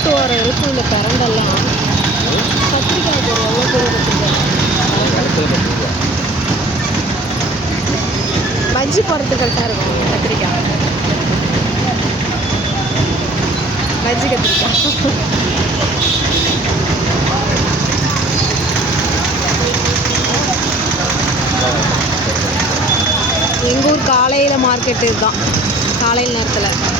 Road ஓரம் இருக்கும் இந்த கரண்டெல்லாம் கத்திரிக்காய் பேர் எவ்வளோ பெரிய கத்திரிக்காய். பஜ்ஜி போடுறது கரெக்டாக இருக்கும் கத்திரிக்காய். பஜ்ஜி கத்திரிக்காய். எங்கள் ஊர் காலையில் மார்க்கெட்டு இதுதான் காலையில் நேரத்தில்.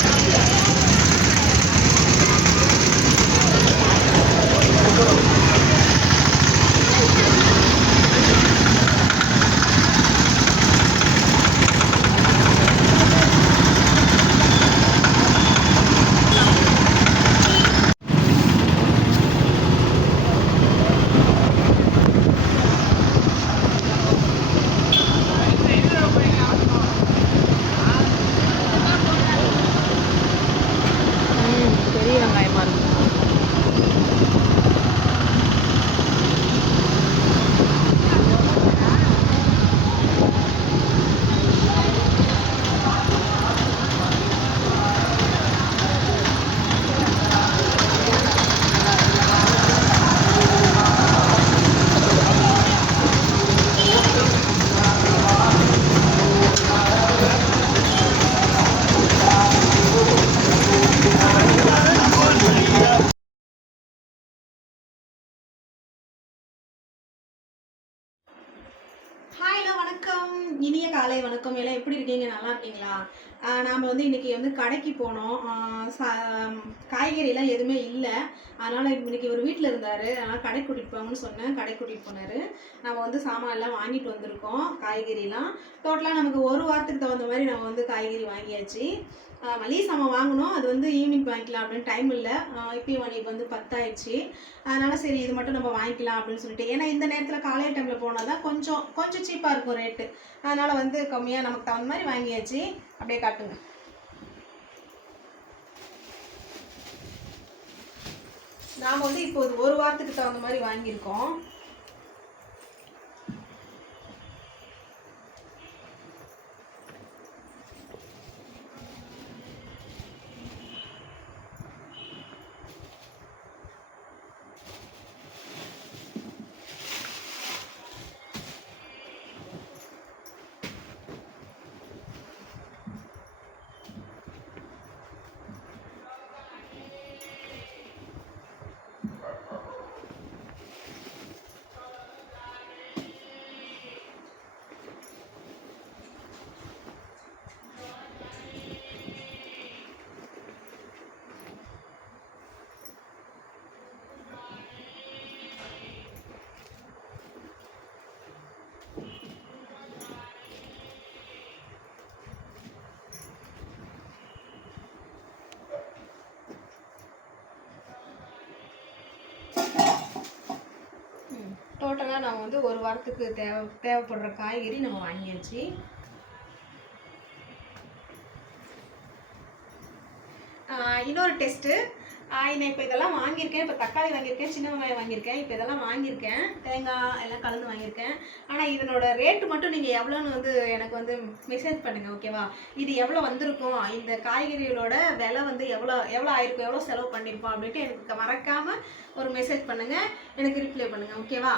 வணக்கம். இனிய காலை வணக்கம். எல்லாம் எப்படி இருக்கீங்க? நல்லா இருக்கீங்களா? நாம் வந்து இன்னைக்கு வந்து கடைக்கு போனோம். காய்கறிலாம் எதுவுமே இல்லை. அதனால் இன்னைக்கு ஒரு வீட்டில் இருந்தார். அதனால் கடை கூட்டிகிட்டு போங்கன்னு சொன்னேன். கடை கூட்டிகிட்டு போனார். நம்ம வந்து சாமான் எல்லாம் வாங்கிட்டு வந்திருக்கோம். காய்கறிலாம். டோட்டலாக நமக்கு ஒரு வாரத்துக்கு தகுந்த மாதிரி நம்ம வந்து காய்கறி வாங்கியாச்சு. மளிகை சாமான் வாங்கணும். அது வந்து ஈவினிங் வாங்கிக்கலாம் அப்படின்னு டைம் இல்லை. இப்பயும் மணிக்கு வந்து பத்தாயிடுச்சு. அதனால் சரி இது மட்டும் நம்ம வாங்கிக்கலாம் அப்படின்னு சொல்லிட்டு. ஏன்னா இந்த நேரத்தில் காலை டைமில் போனால் தான் கொஞ்சம் கொஞ்சம் சீப்பாக இருக்கும் ரேட்டு அதனால் வந்து கம்மியாக நமக்கு தகுந்த மாதிரி வாங்கியாச்சு. அப்படியே காட்டுங்க. நாம் வந்து இப்போ ஒரு வாரத்துக்கு தகுந்த மாதிரி வாங்கியிருக்கோம். டோட்டலாக நம்ம வந்து ஒரு வாரத்துக்கு தேவை தேவைப்படுற காய்கறி நம்ம வாங்கியாச்சு. இன்னொரு டெஸ்ட்டு நான் இப்போ இதெல்லாம் வாங்கியிருக்கேன். இப்போ தக்காளி வாங்கியிருக்கேன் சின்ன வெங்காயம் வாங்கியிருக்கேன். இப்போ இதெல்லாம் வாங்கியிருக்கேன். தேங்காய் எல்லாம் கலந்து வாங்கியிருக்கேன். ஆனால் இதனோட ரேட்டு மட்டும் நீங்கள் எவ்வளோன்னு வந்து எனக்கு வந்து மெசேஜ் பண்ணுங்கள் ஓகேவா இது எவ்வளோ வந்திருக்கும்? இந்த காய்கறிகளோட விலை வந்து எவ்வளோ எவ்வளோ ஆயிருக்கும்? எவ்வளோ செலவு பண்ணியிருப்போம்? அப்படின்ட்டு எனக்கு மறக்காமல் ஒரு மெசேஜ் பண்ணுங்கள் எனக்கு ரிப்ளை பண்ணுங்கள் ஓகேவா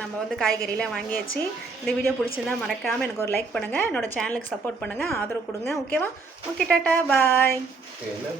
நம்ம வந்து காய்கறிலாம் வாங்கியாச்சு. இந்த வீடியோ பிடிச்சிருந்தா மறக்காமல் எனக்கு ஒரு லைக் பண்ணுங்கள் என்னோட சேனலுக்கு சப்போர்ட் பண்ணுங்கள் ஆதரவு கொடுங்க. ஓகேவா ஓகே டாட்டா. பாய் என்ன